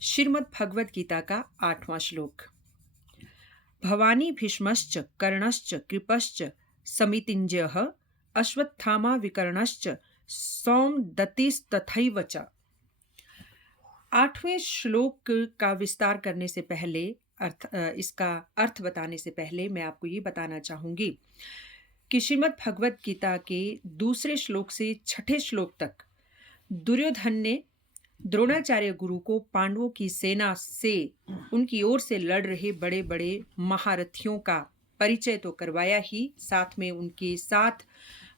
श्रीमद् भगवद गीता का 8वां श्लोक। भवानी भीष्मश्च कर्णश्च कृपश्च समितिञ्जयः अश्वत्थामा विकर्णश्च सौमदत्तिस्तथैव च। 8वें श्लोक का विस्तार करने से पहले इसका अर्थ बताने से पहले मैं आपको ये बताना चाहूंगी कि श्रीमद् भगवद गीता के दूसरे श्लोक से छठे श्लोक तक दुर्योधन ने द्रोणाचार्य गुरु को पांडवों की सेना से उनकी ओर से लड़ रहे बड़े बड़े महारथियों का परिचय तो करवाया ही, साथ में उनके साथ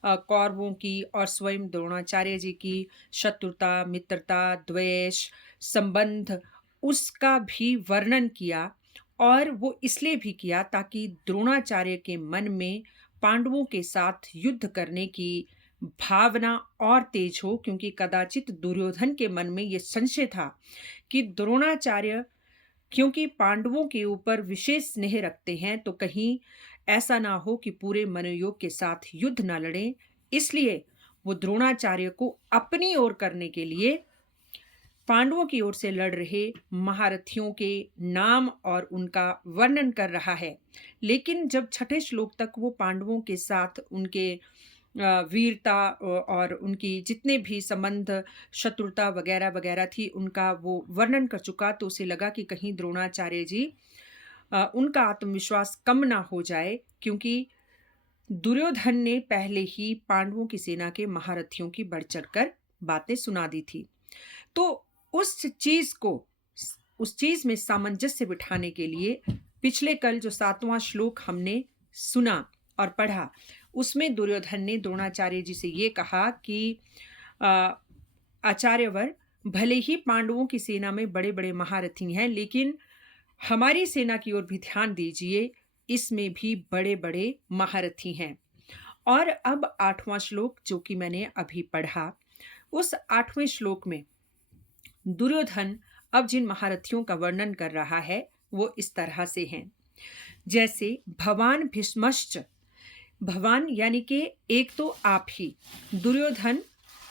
कौरवों की और स्वयं द्रोणाचार्य जी की शत्रुता, मित्रता, द्वेष, संबंध उसका भी वर्णन किया। और वो इसलिए भी किया ताकि द्रोणाचार्य के मन में पांडवों के साथ युद्ध करने की भावना और तेज हो, क्योंकि कदाचित दुर्योधन के मन में ये संशय था कि द्रोणाचार्य क्योंकि पांडवों के ऊपर विशेष स्नेह रखते हैं तो कहीं ऐसा ना हो कि पूरे मनोयोग के साथ युद्ध ना लड़ें। इसलिए वो द्रोणाचार्य को अपनी ओर करने के लिए पांडवों की ओर से लड़ रहे महारथियों के नाम और उनका वर्णन कर रहा है। लेकिन जब छठे श्लोक तक वो पांडवों के साथ उनके वीरता और उनकी जितने भी संबंध, शत्रुता वगैरह वगैरह थी, उनका वो वर्णन कर चुका, तो उसे लगा कि कहीं द्रोणाचार्य जी उनका आत्मविश्वास कम ना हो जाए, क्योंकि दुर्योधन ने पहले ही पांडवों की सेना के महारथियों की बढ़ चढ़कर बातें सुना दी थी। तो उस चीज में सामंजस्य बिठाने के लिए पिछले कल जो 7वां श्लोक हमने सुना और पढ़ा, उसमें दुर्योधन ने द्रोणाचार्य जी से ये कहा कि आचार्यवर, भले ही पांडवों की सेना में बड़े बड़े महारथी हैं, लेकिन हमारी सेना की ओर भी ध्यान दीजिए, इसमें भी बड़े बड़े महारथी हैं। और अब 8वां श्लोक जो कि मैंने अभी पढ़ा, उस 8वें श्लोक में दुर्योधन अब जिन महारथियों का वर्णन कर रहा है वो इस तरह से हैं। जैसे भवान भीष्मश्च, भगवान यानी कि एक तो आप ही। दुर्योधन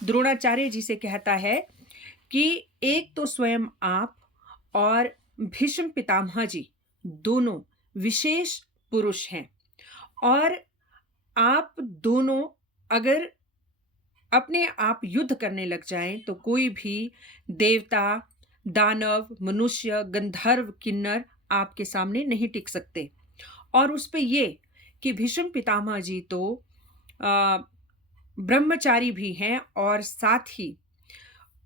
द्रोणाचार्य जी से कहता है कि एक तो स्वयं आप और भीष्म पितामह जी दोनों विशेष पुरुष हैं, और आप दोनों अगर अपने आप युद्ध करने लग जाएं तो कोई भी देवता, दानव, मनुष्य, गंधर्व, किन्नर आपके सामने नहीं टिक सकते। और उस पे ये कि भीष्म पितामह जी तो ब्रह्मचारी भी हैं और साथ ही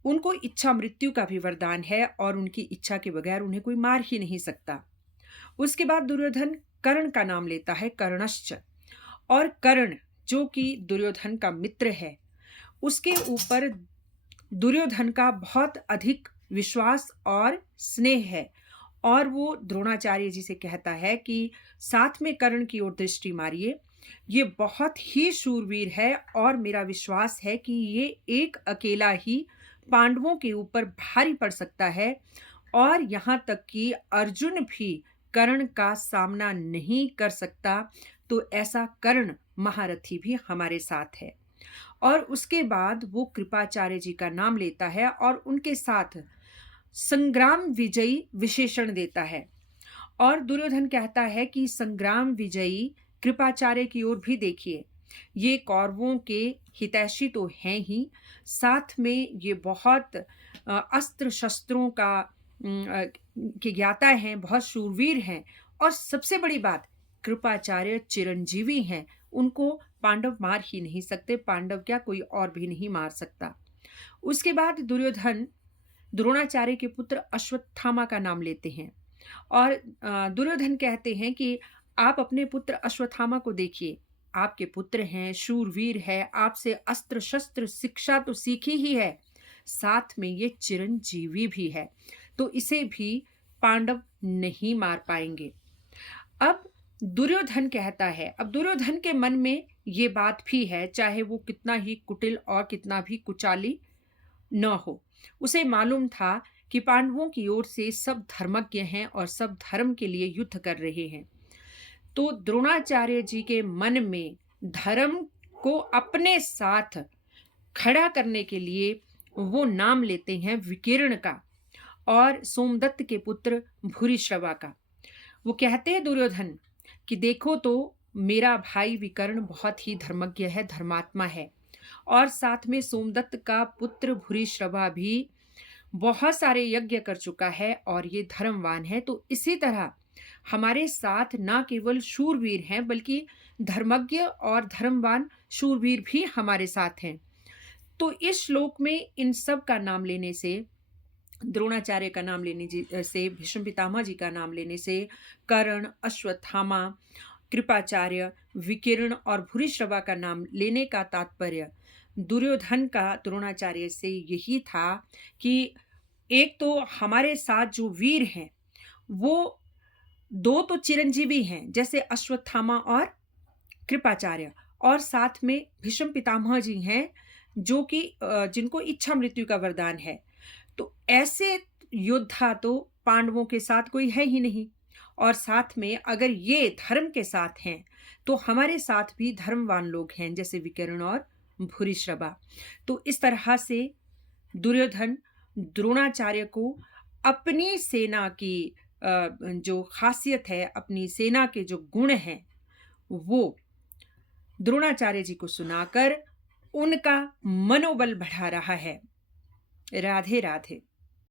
उनको इच्छा मृत्यु का भी वरदान है, और उनकी इच्छा के बगैर उन्हें कोई मार ही नहीं सकता। उसके बाद दुर्योधन कर्ण का नाम लेता है, कर्णश्च। और कर्ण जो कि दुर्योधन का मित्र है, उसके ऊपर दुर्योधन का बहुत अधिक विश्वास और स्नेह है, और वो द्रोणाचार्य जी से कहता है कि साथ में कर्ण की ओर दृष्टि मारिए, ये बहुत ही शूरवीर है और मेरा विश्वास है कि ये एक अकेला ही पांडवों के ऊपर भारी पड़ सकता है, और यहाँ तक कि अर्जुन भी कर्ण का सामना नहीं कर सकता, तो ऐसा कर्ण महारथी भी हमारे साथ है। और उसके बाद वो कृपाचार्य जी का नाम लेता है और उनके साथ संग्राम विजयी विशेषण देता है। और दुर्योधन कहता है कि संग्राम विजयी कृपाचार्य की ओर भी देखिए, ये कौरवों के हितैषी तो हैं ही, साथ में ये बहुत अस्त्र शस्त्रों का के ज्ञाता हैं, बहुत शूरवीर हैं, और सबसे बड़ी बात, कृपाचार्य चिरंजीवी हैं, उनको पांडव मार ही नहीं सकते, पांडव क्या कोई और भी नहीं मार सकता। उसके बाद दुर्योधन द्रोणाचार्य के पुत्र अश्वत्थामा का नाम लेते हैं, और दुर्योधन कहते हैं कि आप अपने पुत्र अश्वत्थामा को देखिए, आपके पुत्र हैं, शूरवीर है, आपसे अस्त्र शस्त्र शिक्षा तो सीखी ही है, साथ में ये चिरंजीवी भी है, तो इसे भी पांडव नहीं मार पाएंगे। अब दुर्योधन कहता है, अब दुर्योधन के मन में ये बात भी है, चाहे वो कितना ही कुटिल और कितना भी कुचाली न हो, उसे मालूम था कि पांडवों की ओर से सब धर्मज्ञ हैं और सब धर्म के लिए युद्ध कर रहे हैं। तो द्रोणाचार्य जी के मन में धर्म को अपने साथ खड़ा करने के लिए वो नाम लेते हैं विकीर्ण का, और सोमदत्त के पुत्र भूरिश्रवा का। वो कहते हैं दुर्योधन कि देखो तो मेरा भाई विकर्ण बहुत ही धर्मज्ञ है, धर्मात्मा है और साथ में सोमदत्त का पुत्र भूरिश्रवा भी बहुत सारे यज्ञ कर चुका है और ये धर्मवान है। तो इसी तरह हमारे साथ ना केवल शूरवीर हैं बल्कि धर्मज्ञ और धर्मवान शूरवीर भी हमारे साथ हैं। तो इस श्लोक में इन सब का नाम लेने से, द्रोणाचार्य का नाम लेने से, भीष्म पितामह जी का नाम लेने से, कर्ण, अश्वत्थामा, कृपाचार्य, विकिरण और भूरिश्रवा का नाम लेने का तात्पर्य दुर्योधन का द्रोणाचार्य से यही था कि एक तो हमारे साथ जो वीर हैं, वो 2 तो चिरंजीवी हैं, जैसे अश्वत्थामा और कृपाचार्य और साथ में भीष्म पितामह जी हैं, जो कि जिनको इच्छा मृत्यु का वरदान है। तो ऐसे योद्धा तो पांडवों के साथ कोई है ही नहीं और साथ में अगर ये धर्म के साथ हैं, तो हमारे साथ भी धर्मवान लोग हैं, जैसे विकर्ण और भूरिश्रवा। तो इस तरह से दुर्योधन द्रोणाचार्य को अपनी सेना की जो खासियत है, अपनी सेना के जो गुण हैं, वो द्रोणाचार्य जी को सुनाकर उनका मनोबल बढ़ा रहा है। राधे राधे।